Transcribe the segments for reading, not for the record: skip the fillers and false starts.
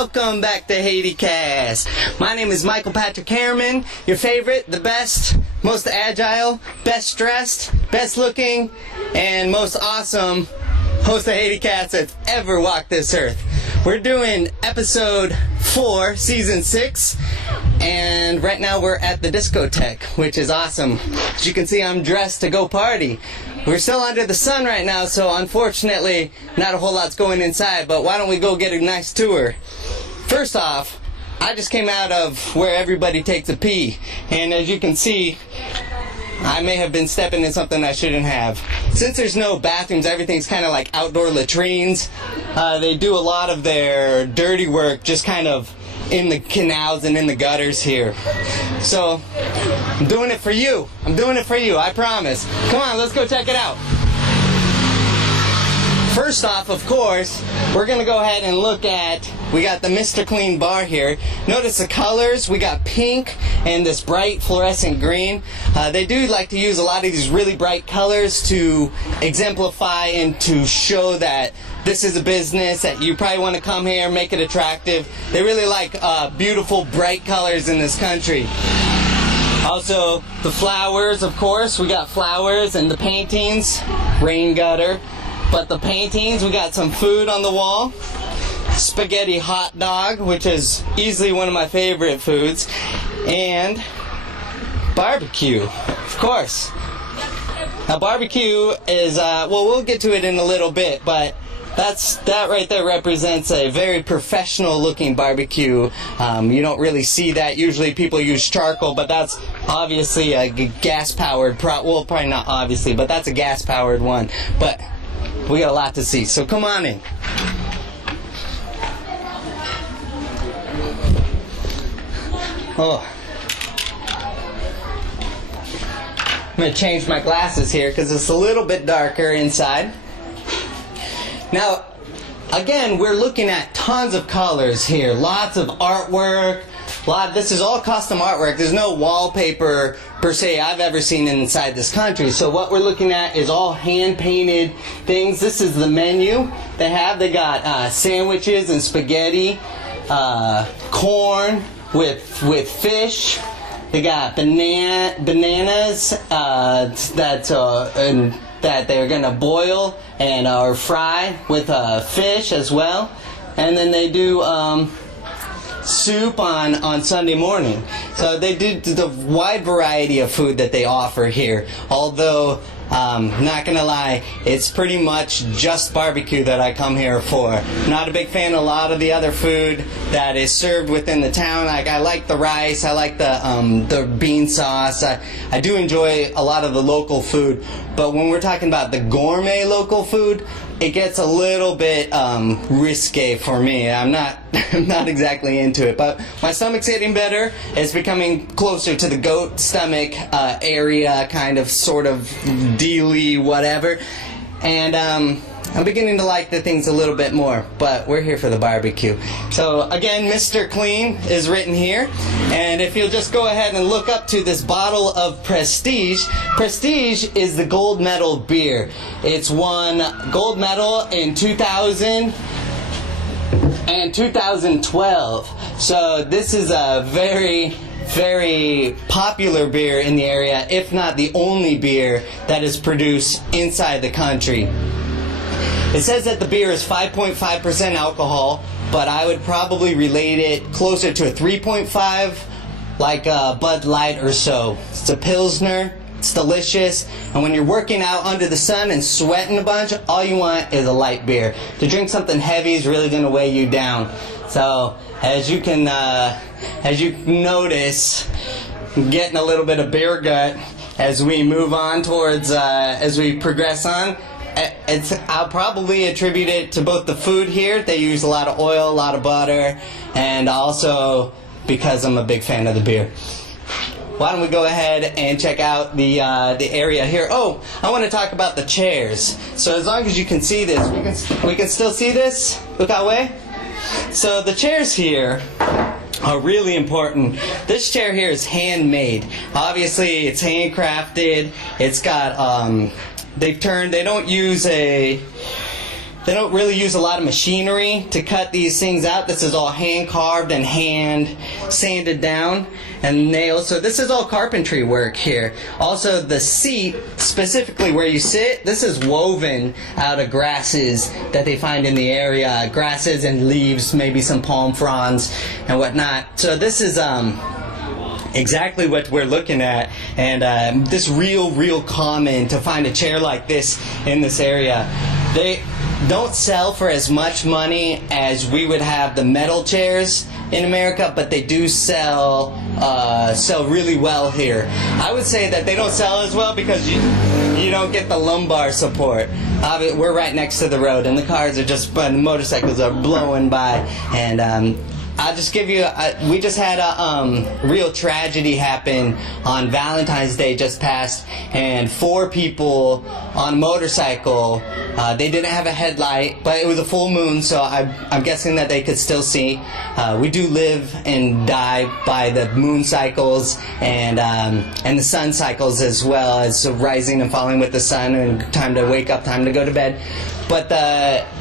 Welcome back to HaitiCast. My name is Michael Patrick Herriman, your favorite, the best, most agile, best dressed, best looking, and most awesome host of HaitiCast that's ever walked this earth. We're doing episode 4, season 6, and right now we're at the discotech, which is awesome. As you can see, I'm dressed to go party. We're still under the sun right now, so unfortunately not a whole lot's going inside, but why don't we go get a nice tour. First off, I just came out of where everybody takes a pee, and as you can see, I may have been stepping in something I shouldn't have. Since there's no bathrooms, everything's kind of like outdoor latrines. They do a lot of their dirty work just kind of in the canals and in the gutters here. So, I'm doing it for you. I'm doing it for you, I promise. Come on, let's go check it out. First off, of course, we're going to go ahead and look at, we got the Mr. Clean bar here. Notice the colors, we got pink and this bright fluorescent green. They do like to use a lot of these really bright colors to exemplify and to show that this is a business, that you probably want to come here, make it attractive. They really like beautiful, bright colors in this country. Also, the flowers, of course, we got flowers and the paintings, rain gutter. But the paintings, we got some food on the wall, spaghetti hot dog, which is easily one of my favorite foods, and barbecue, of course. Now barbecue is, well, we'll get to it in a little bit, but that right there represents a very professional looking barbecue. You don't really see that. Usually people use charcoal, but that's obviously a gas powered, well, probably not obviously, but that's a gas powered one. But we got a lot to see, so come on in. Oh. I'm going to change my glasses here because it's a little bit darker inside. Now, again, we're looking at tons of colors here, lots of artwork. This is all custom artwork. There's no wallpaper per se I've ever seen inside this country. So what we're looking at is all hand-painted things. This is the menu they have. They got sandwiches and spaghetti, corn with fish. They got bananas that they're gonna boil and or fry with fish as well. And then they do soup on Sunday morning. So they do the wide variety of food that they offer here. Although, not gonna lie, it's pretty much just barbecue that I come here for. Not a big fan of a lot of the other food that is served within the town. Like, I like the rice, I like the bean sauce. I do enjoy a lot of the local food. But when we're talking about the gourmet local food, it gets a little bit risque for me. I'm not exactly into it, but my stomach's getting better. It's becoming closer to the goat stomach area, kind of, sort of, dealy, whatever. And I'm beginning to like the things a little bit more, but we're here for the barbecue. So again, Mr. Clean is written here, and if you'll just go ahead and look up to this bottle of Pestige. Pestige is the gold medal beer. It's won gold medal in 2000 and 2012. So this is a very, very popular beer in the area, if not the only beer that is produced inside the country. It says that the beer is 5.5% alcohol, but I would probably relate it closer to a 3.5, like a Bud Light or so. It's a Pilsner, it's delicious, and when you're working out under the sun and sweating a bunch, all you want is a light beer. To drink something heavy is really going to weigh you down. So, as you can notice, I'm getting a little bit of beer gut as we move on towards, as we progress on. I'll probably attribute it to both the food here. They use a lot of oil, a lot of butter, and also because I'm a big fan of the beer. Why don't we go ahead and check out the area here? Oh, I want to talk about the chairs. So as long as you can see this, we can still see this? Look that way? So the chairs here are really important. This chair here is handmade. Obviously, it's handcrafted. It's got, they don't use a They don't really use a lot of machinery to cut these things out. This is all hand carved and hand sanded down and nailed. So this is all carpentry work here. Also the seat, specifically where you sit, this is woven out of grasses that they find in the area. Grasses and leaves, maybe some palm fronds and whatnot. So this is exactly what we're looking at, and this real common to find a chair like this in this area. They don't sell for as much money as we would have the metal chairs in America, but they do sell really well here. I would say that they don't sell as well because you don't get the lumbar support. We're right next to the road, and the cars are the motorcycles are blowing by, and I'll just give you, we just had a real tragedy happen on Valentine's Day just passed, and 4 people on a motorcycle, they didn't have a headlight, but it was a full moon, so I'm guessing that they could still see. We do live and die by the moon cycles and the sun cycles, as well as rising and falling with the sun, and time to wake up, time to go to bed. But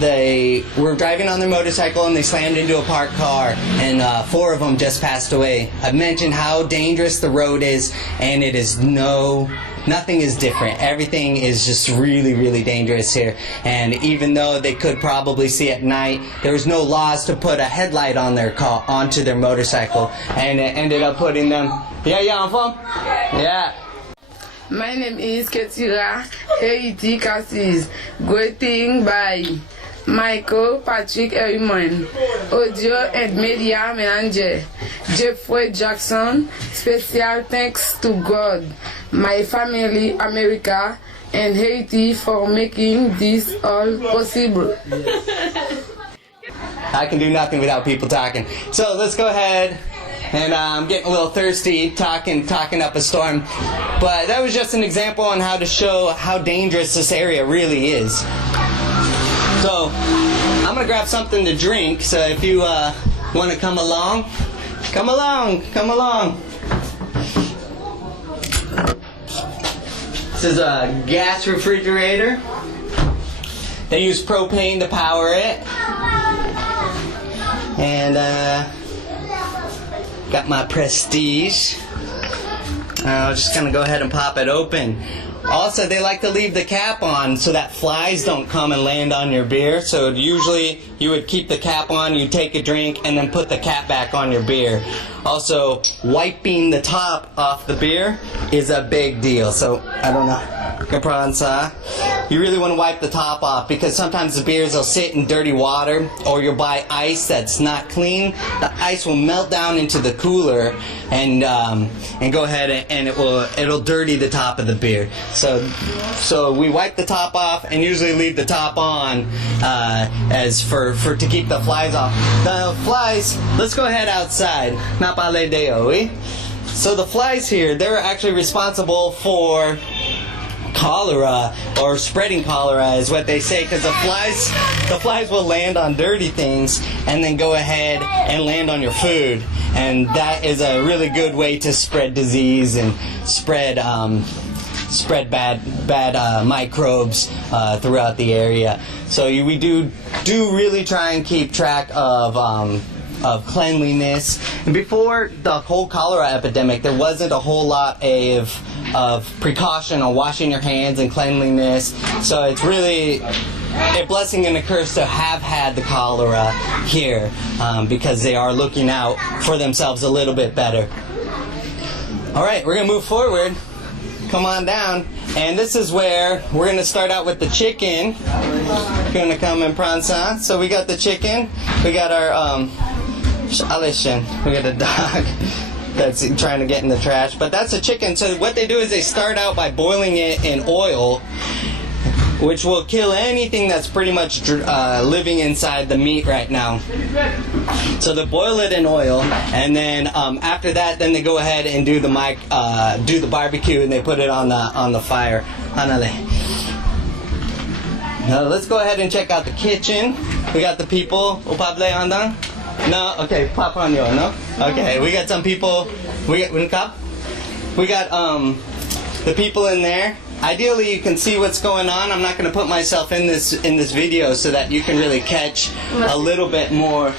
they were driving on their motorcycle and they slammed into a parked car, and 4 of them just passed away. I've mentioned how dangerous the road is, and it is nothing is different. Everything is just really dangerous here. And even though they could probably see at night, there was no laws to put a headlight on their car, onto their motorcycle, and it ended up putting them. Yeah, enfant? Yeah. My name is Ketira HaitiCast. Greeting by Michael Patrick Herriman, Audio and Media Manager, Jeffrery Jackson. Special thanks to God, my family, America, and Haiti for making this all possible. I can do nothing without people talking. So let's go ahead. And I'm getting a little thirsty talking up a storm. But that was just an example on how to show how dangerous this area really is. So I'm going to grab something to drink. So if you want to come along. This is a gas refrigerator. They use propane to power it. And got my Pestige. I'm just gonna go ahead and pop it open. Also, they like to leave the cap on so that flies don't come and land on your beer. So usually you would keep the cap on, you take a drink, and then put the cap back on your beer. Also, wiping the top off the beer is a big deal. So, I don't know. You really want to wipe the top off, because sometimes the beers will sit in dirty water, or you'll buy ice that's not clean. The ice will melt down into the cooler and go ahead and it'll dirty the top of the beer. So we wipe the top off and usually leave the top on as for to keep the flies off. The flies, let's go ahead outside. Na pale de hoy. So the flies here, they're actually responsible for cholera, or spreading cholera is what they say, because the flies will land on dirty things and then go ahead and land on your food, and that is a really good way to spread disease and spread bad microbes throughout the area. So we do really try and keep track of cleanliness. And before the whole cholera epidemic, there wasn't a whole lot of precaution on washing your hands and cleanliness. So it's really a blessing and a curse to have had the cholera here, because they are looking out for themselves a little bit better. Alright, we're going to move forward. Come on down. And this is where we're going to start out with the chicken. Going to come in pranza. So we got the chicken. We got our we got a dog that's trying to get in the trash, but that's a chicken. So what they do is they start out by boiling it in oil, which will kill anything that's pretty much living inside the meat right now. So they boil it in oil, and then after that, then they go ahead and do the barbecue, and they put it on the fire. Now let's go ahead and check out the kitchen. We got the people. Upable andan? No, okay, papanyo, no? Okay, we got some people. We got the people in there. ideally you can see what's going on. I'm not going to put myself in this video so that you can really catch a little bit more.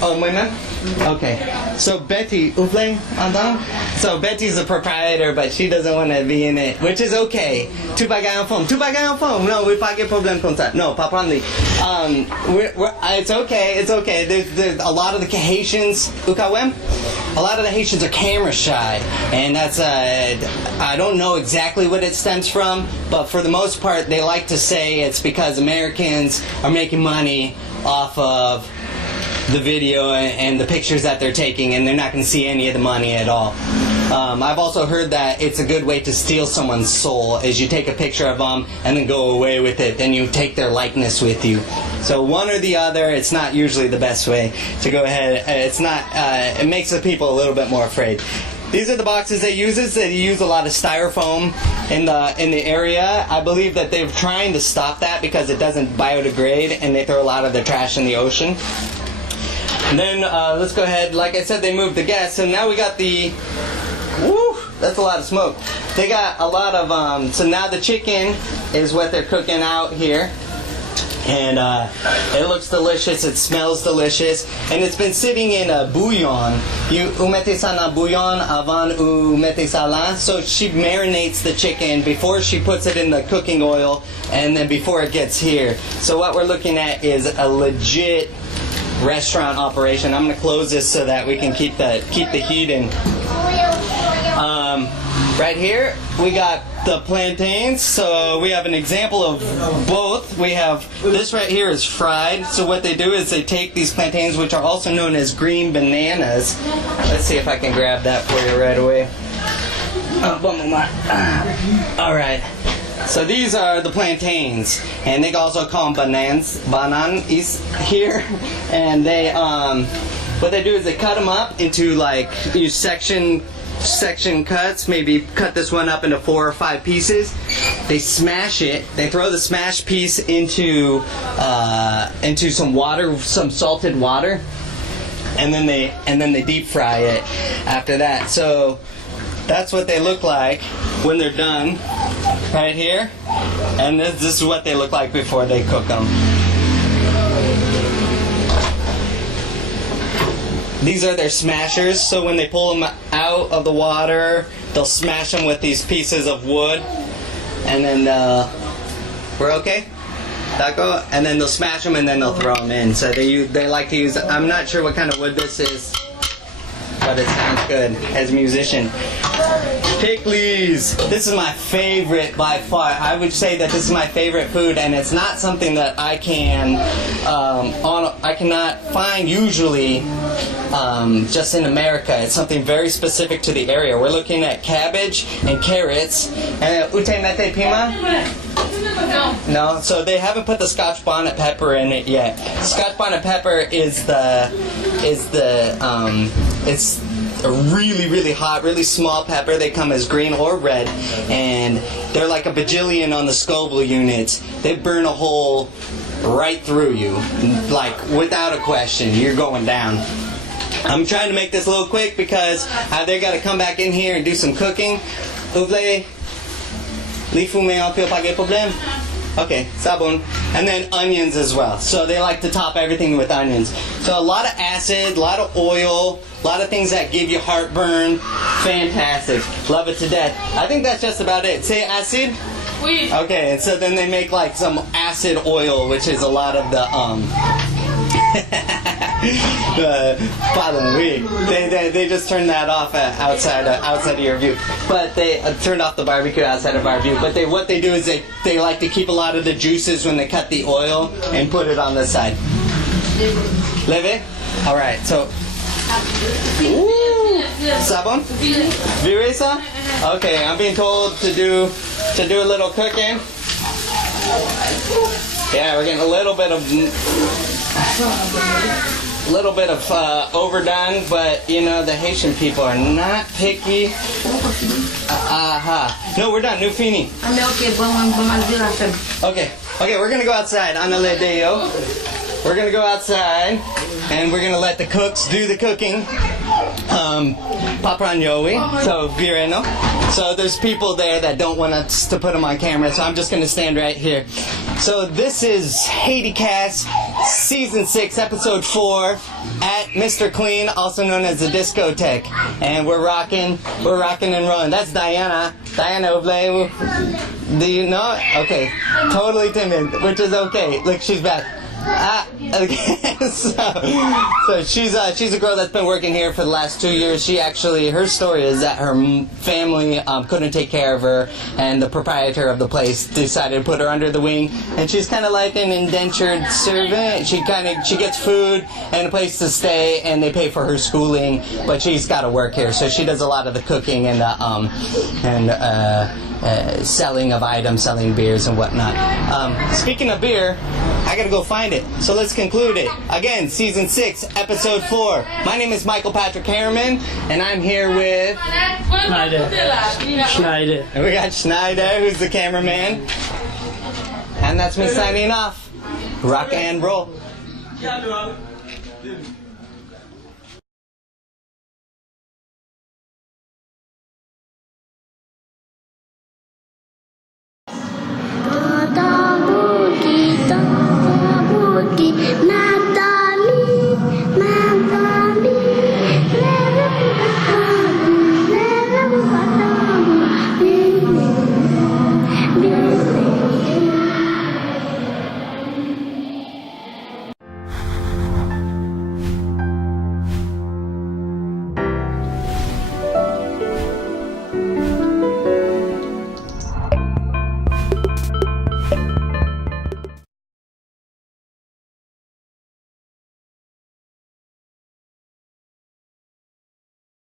Oh, my man? Okay. So Betty, so Betty's the proprietor, but she doesn't want to be in it, which is okay. Tu baguettes en forme. Tu baguettes en forme. No, we pas de problème comme ça. No, pas prendre. It's okay. It's okay. There's a lot of the Haitians, a lot of the Haitians are camera shy, and that's I don't know exactly what it stems from, but for the most part, they like to say it's because Americans are making money off of the video and the pictures that they're taking, and they're not going to see any of the money at all. I've also heard that it's a good way to steal someone's soul, is you take a picture of them and then go away with it, then you take their likeness with you. So one or the other, it's not usually the best way to go ahead. It's not, it makes the people a little bit more afraid. These are the boxes they use. They use a lot of styrofoam in the area. I believe that they're trying to stop that because it doesn't biodegrade, and they throw a lot of their trash in the ocean. And then let's go ahead. Like I said, they moved the gas, so now we got the. Woo! That's a lot of smoke. They got a lot of. So now the chicken is what they're cooking out here. And it looks delicious, it smells delicious, and it's been sitting in a bouillon. You mettez ça dans bouillon avant ou mettez ça là. So she marinates the chicken before she puts it in the cooking oil, and then before it gets here. So what we're looking at is a legit restaurant operation. I'm going to close this so that we can keep the heat in. Right here we got the plantains, so we have an example of both. We have this right here is fried, so what they do is they take these plantains, which are also known as green bananas. Let's see if I can grab that for you right away. Alright, so these are the plantains, and they also call them bananas here, and they what they do is they cut them up into like section cuts, maybe cut this one up into 4 or 5 pieces. They smash it. They throw the smashed piece into some water, some salted water, and then they deep fry it after that. So that's what they look like when they're done, right here. And this is what they look like before they cook them. These are their smashers, so when they pull them out of the water, they'll smash them with these pieces of wood, and then we're okay? Taco? And then they'll smash them and then they'll throw them in. So they like to use, I'm not sure what kind of wood this is, but it sounds good as a musician. Pickles. This is my favorite by far. I would say that this is my favorite food, and it's not something that I cannot find usually just in America. It's something very specific to the area. We're looking at cabbage and carrots. Ute mete pima? No, so they haven't put the Scotch bonnet pepper in it yet. Scotch bonnet pepper is it's a really, really hot, really small pepper. They come as green or red, and they're like a bajillion on the Scoville units. They burn a hole right through you, like without a question. You're going down. I'm trying to make this a little quick because they got to come back in here and do some cooking. Ouvre les fumées en pile, pas de problème. Okay, sabon. And then onions as well. So they like to top everything with onions. So a lot of acid, a lot of oil, a lot of things that give you heartburn. Fantastic. Love it to death. I think that's just about it. Say acid? Oui. Okay, and so then they make like some acid oil, which is a lot of the pardon, they just turned that off outside of your view. But they turned off the barbecue outside of our view. But what they do is they like to keep a lot of the juices when they cut the oil and put it on the side. Leve? All right. So. Ooh, sabon? Viresa? Okay, I'm being told to do a little cooking. Yeah, we're getting a little bit of overdone, but you know the Haitian people are not picky. No, we're done. New fini. Okay, we're gonna go outside. Anale deo. We're gonna go outside, and we're gonna let the cooks do the cooking. Papragnowi, so Vireno. So there's people there that don't want us to put them on camera, so I'm just going to stand right here. So this is HaitiCast, Season 6, Episode 4, at Mr. Clean, also known as the discotech. And we're rocking and rolling. That's Diana. Diana Obleu. Do you know? Okay. Totally timid, which is okay. Look, she's back. Okay. So she's a girl that's been working here for the last 2 years. She actually, her story is that her family couldn't take care of her, and the proprietor of the place decided to put her under the wing. And she's kind of like an indentured servant. She gets food and a place to stay, and they pay for her schooling, but she's got to work here. So she does a lot of the cooking and selling of items, selling beers and whatnot. Speaking of beer, I gotta go find it. So let's conclude it. Again, Season 6, Episode 4. My name is Michael Patrick Herriman, and I'm here with... Schneider. And we got Schneider, who's the cameraman. And that's me signing off. Rock and roll.